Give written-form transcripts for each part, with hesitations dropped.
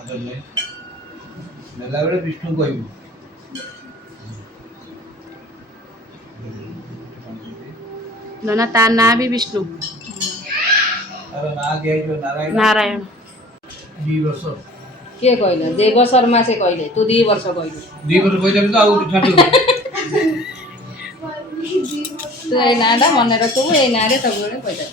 ಅದನ್ನೇ ನೆಲಗಡೆ ವಿಷ್ಣು ಕೊಯ್ವು नना तार ना भी विष्णु अरे ना के जो नारायण नारायण दिवस के कहले देव शर्मा से कहले तू 2 वर्ष कहले दिवस कोइले त आउ छाटु तू ए नाडा मन रखबो ए नारे सबले कहले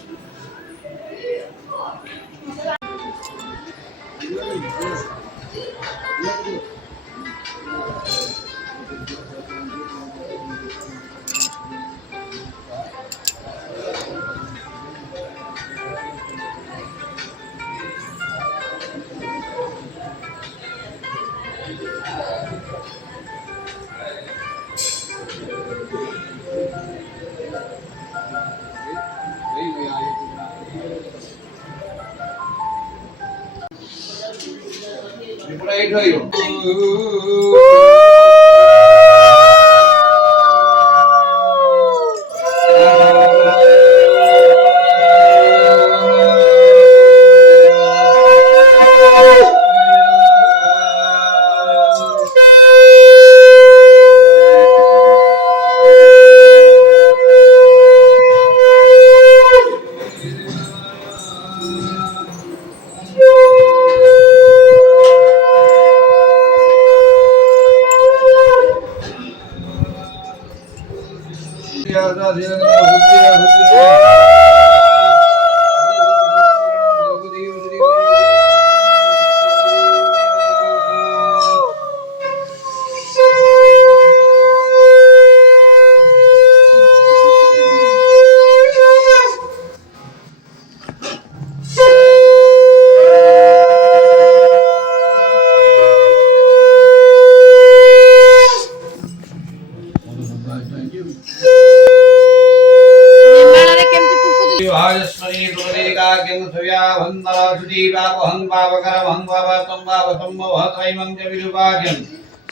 ఇప్పుడు ఐట్ అయ్యో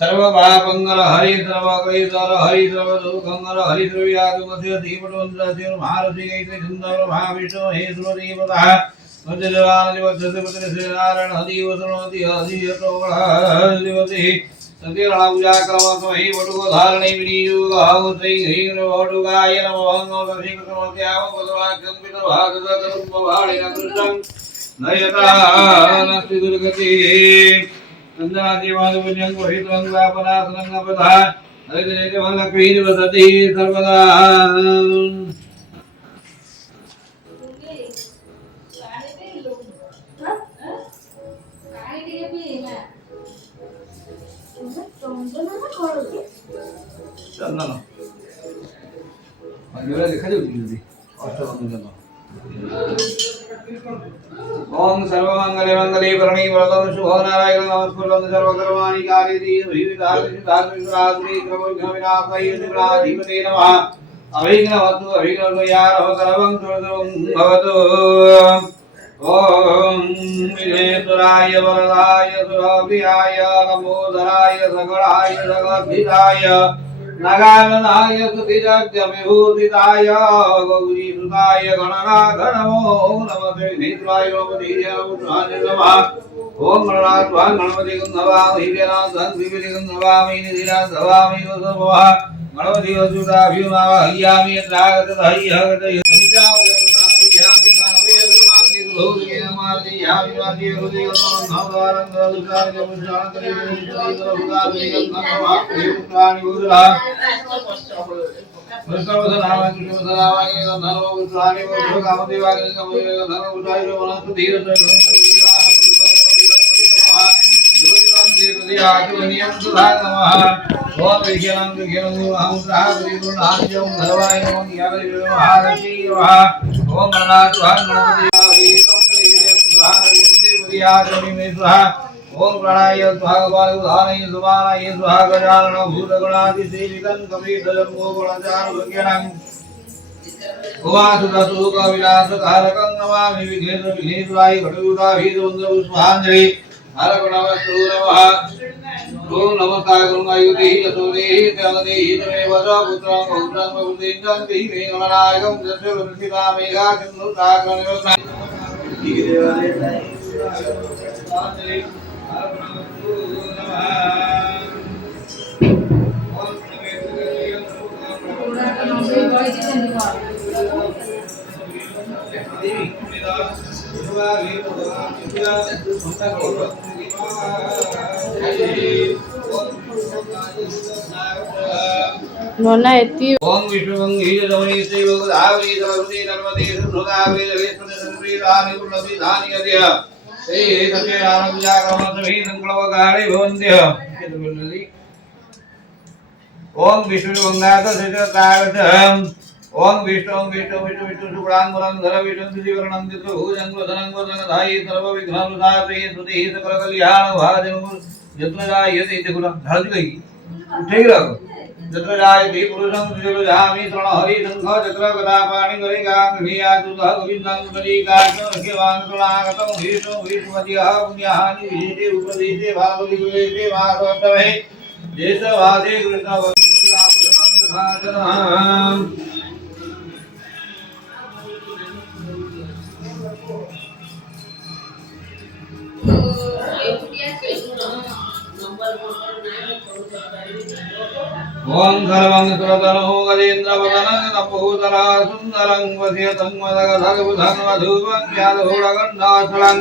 सर्वपापंगल हरि सर्वकैतर हरि सर्वदुःखंगल हरि सर्वयादुमस्य दीपटोन्द्रस्य महारथि कैते सुंदर महाविष्णु हे सर्वदेवतः मध्यजवान दिवसस्य पुत्रस्य नारायण हदिव सर्वति हदियतोगणदिवति सत्यगण पूजा क्रमसमहि वटुको धारणे विनियोग श्री ह्रीं वटुकाय नमः नमः कृतमत्याव पदवाक्यं पितभागदकरुम्भ भाणिन कृष्णं नयता नस्ति दुर्गति नंदनादिवादुभुजं गोहितं वापनासनं अपधा हरिदेव वल्लभीर वदति सर्वदा चंदन मंदिर लिखा जाऊ जल्दी अष्टबंधन ओम सर्वमंगले मंगले परमे वरदं शुभ नारायण नमस्कुर्वन् सर्वकर्माणि कारयति विविधार्थितार्थिकाग्नि क्रमविघ्नविनाशाय त्रिगुणाधिपते नमः अभिघ्नवतु अभिघ्नोदयारः सर्वं सुरदं भवतु ओम विघ्नेश्वराय वरदाय सुरप्रियाय नमोदराय सकलाय सकलभिदाय नगाननाय सुतिजगविभूषिताय गौरीसुताय गणनाथ नमो नमस्ते विघ्नेश्वराय नमः ओम गणनाथाय गणपति नमामि हिरनाथं त्रिविधं नमामि निधिनां नमामि वसुभः गणपति वसुदाभिमावह्यामि यत्रागत हय्यगत पंचावदनामि कानवे नमामि भूरिये नमामि यामि वादि हृदय नमः दुर्गाय मुञ्चान्तरे दुर्गाय नमः प्राणि उदरा सर्वसनामि कृष्णसनामि नमो उत्राणि वसुकामदेवाय नमो उत्राय वनस्पति ओम विज्ञानं अहं साहरि गुणाज्यं धर्वाय नमो यागरि महारति ओम गणनाथाय गणपति ओम प्रणय स्वाहा उदानय सुमानय स्वाहा गजानन भूतगणादि सेवितं कपिधरं गोगुणचार विज्ञानं उवासुतसुख विलासकारकं नमामि विघ्नेश्वराय घटयुताभिधुन्द्रपुष्पाञ्जलि हरगुणवस्तु नमः ओम नमस्कार गुरुमायुति यशोदेहि त्यगदेहि तमेव च पुत्रं पौत्रं बहुतेजं देहि गणनायकं दस्य प्रतिता मेघा चन्द्रसागरनिवसनं नोना एती ओम विष्णुगंगी जमनी श्री गोदावरी सरस्वती नर्मदे सुधावरी जलेश्वरी संप्री रानी उन्नति धानी अद्य श्री सत्य नारायण जागरण सभी संकल्पकारे भवन्त्य ओम विष्णुगंगात सिद्धतावतम ओम विष्णु विष्णु विष्णु विष्णु शुक्रांबरं धर विष्णु दिव्यवर्णं चतुर्भुजं वदनं वदनधायि सर्वविघ्नविनाशाय स्तुतिः सकलकल्याण भाजनं यत्नजायते इति गुणं धरति गई ठीक रहो जत्र जायते पुरुषं सुजलजामि तृणहरि शंख चक्र गदा पाणि गरिकांघ्रिया सुतः गोविन्दं गरीकाक्षं रख्यवान् तुलागतं भीष्मं भीष्मतिः पुण्यहानि विशेषे उपदेशे भागवतिकुलेशे भागवतमे देशवासे कृष्णवन्दनामृतं यथाचनः ओम सर्वं सुरतनो गजेन्द्रवदनं नभूतरा सुन्दरं वस्यतं मदगधर्वधं मधुवं व्याधोरगन्धाचलं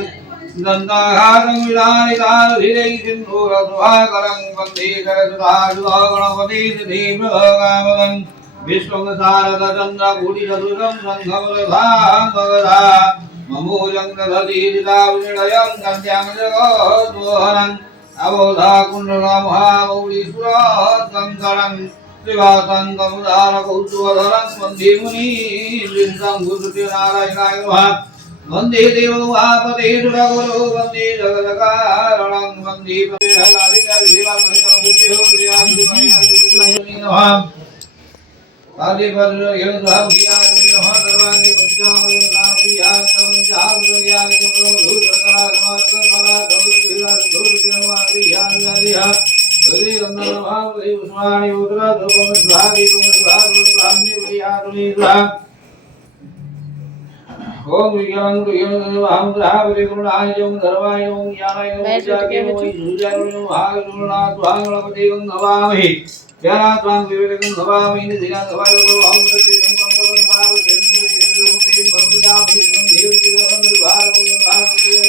दन्ताहारं विदारितारुधिरै सिन्धूरसुभाकरं वन्दे करसुधासुधा गणपति सिद्धिप्रदाकामदं विश्वं शारदचन्द्रकूटिसदृशं शङ्खमदधां भगदा ममोजं दधति दिदाविनिलयं कन्यां जगद्मोहनम् अवोधा कुंडला महामौलीश्वरा कंकणं त्रिवासं कमुदार कौतुहधरं वन्दे मुनीन्द्रं भूतति नारायणाय नमः वन्दे देवो महापते सुरगुरो वन्दे जगत्कारणं वन्दे नमः आदि पद्म योधा भूयानि नमः सर्वाणि पंचामृतानि भूयानि पंचामृतानि धूतकरा समार्तकरा धूतकरा धूतकरमादियानि आदिहा हरि रंगनमः हरि उस्मानि उतरा धूपम स्वादि कुमस्वादि स्वामी भूयानि स्वाहा ओम विज्ञानं गुरुं ग्रहावरे गुणाय ओम धर्माय ओम ज्ञानाय ओम विद्याय ओम सुजाय ओम आगुणा स्वांगणपति गं नमामि याना त्वां विवेकं नमामि निधिना नमामि ओम सर्वं मंगलं भाव चन्द्र यं प्रेम भवदामि सं देवदेवं निर्भावं नामदेवं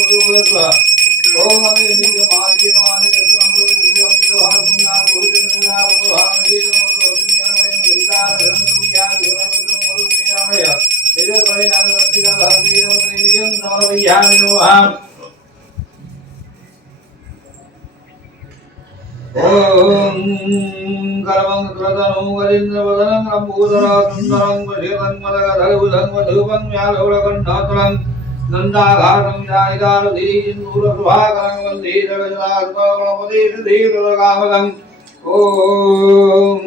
ओम अमे निज मार्गे नमामि कृष्णं गुरुं निर्भावं ना भूतं निर्भावं भावये नमो ज्ञानं विदारं ज्ञान गुरुं गुरुयामय तेरे बड़े नाम रतिका भारती नमो देवियं समर्पयामि नमः ओम कर्मं कृतनो गजेन्द्रवदनं लंबोदरा सुन्दरं वशेतं मदगधर्वधं मधुपं व्याधोरकण्ठातलं नन्दाघातं जायिकारुधिरिन्दूरसुभाकरं वन्दे जगज्जातगणपति सिद्धिप्रदाकामदम् ओम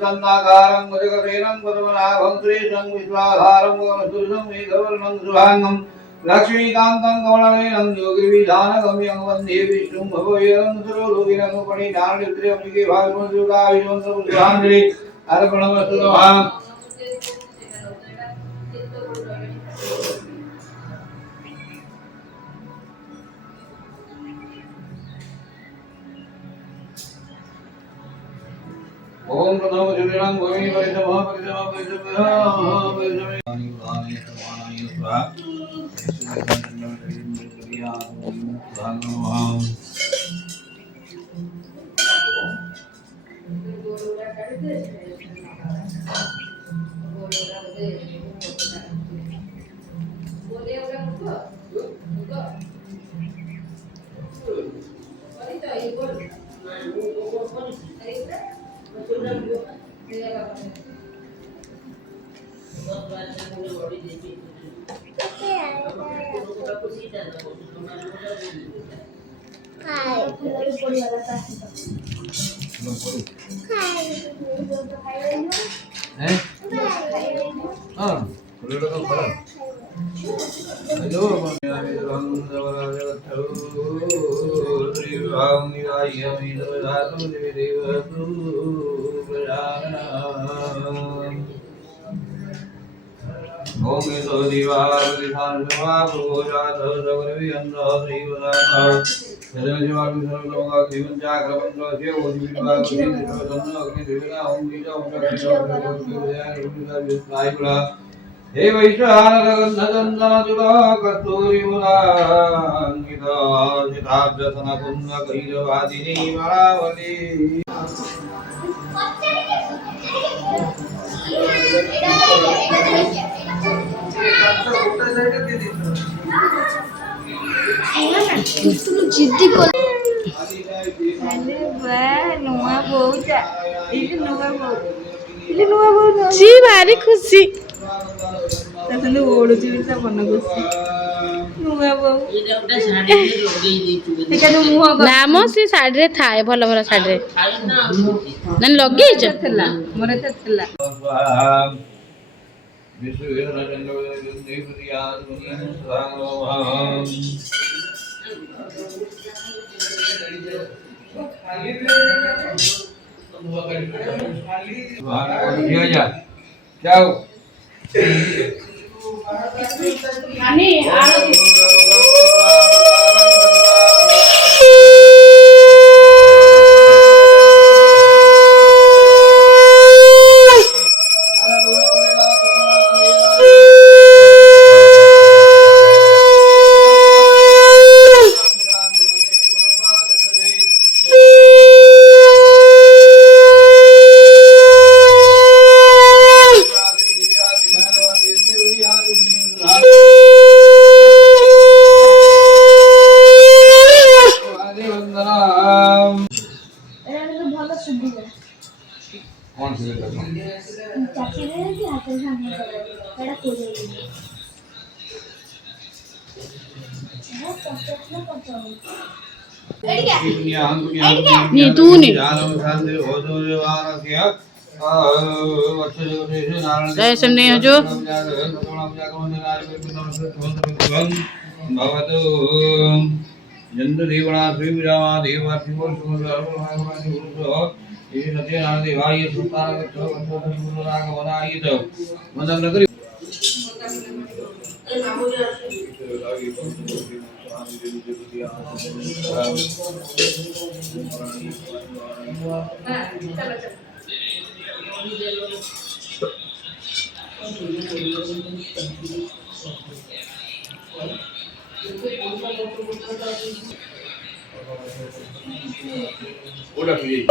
चन्दाकारं गजगसेनं पद्मनाभं श्रेष्ठं विश्वाधारं गगनसदृशं मेघवर्णं शुभांगं लक्ष्मीकान्तं कमलनयनं योगिविधानगम्यं वन्दे विष्णुं भवयं सर्वलोकिनं परिणामनित्र्यं भागवतुकाविजोऽन्तपुष्पाञ्जलि अर्पणमस्तु नमः ओम प्रथम जुलिनं भूमि परितमः परितमः परितमः आनि समानाय स्वाहा ओम सो दीवा दिशान सवा भोजा सो सगरवि अंधा श्रीवदाना हे वैश्वानरगन्धचन्दनचूडा कस्तूरिमुलाङ्किता चिताभ्यसनकुन्दकैरवादिनी वरावली जिद्दी को जी भारी खुशी ଓଡୁଛି ତା ମନ ଖୁସି ନୂଆ ବୋଉ नाम से साड़ी रे थाए भल भल साड़ी रे ना लगेइछ ଥିଲା ମୋର ଏତେ ଥିଲା क्या नानी आलो कौन सी नहीं तू नहीं ऐसे नहीं हो जो जंतु देवना श्री विरामा देवा शिव ये सत्यनारायण देवा ये सुतार राग बनाई तो मतलब नगरी Hola, Fili.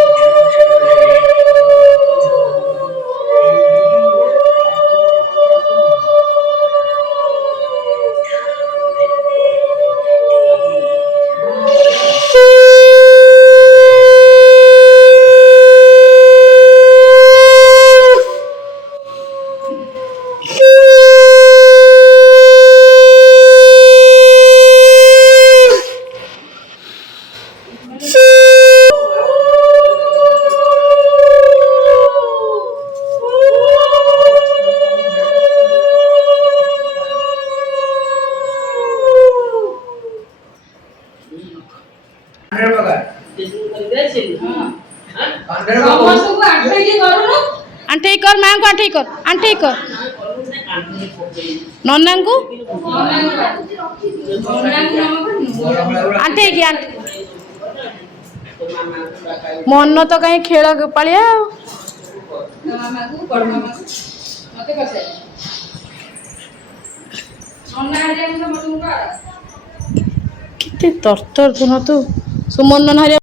आंठे कर मां को आंठे कर नन्ना को आंठे की मन तो कहीं खेल पालिया कितने तरतर तू न तू सुमन हरिया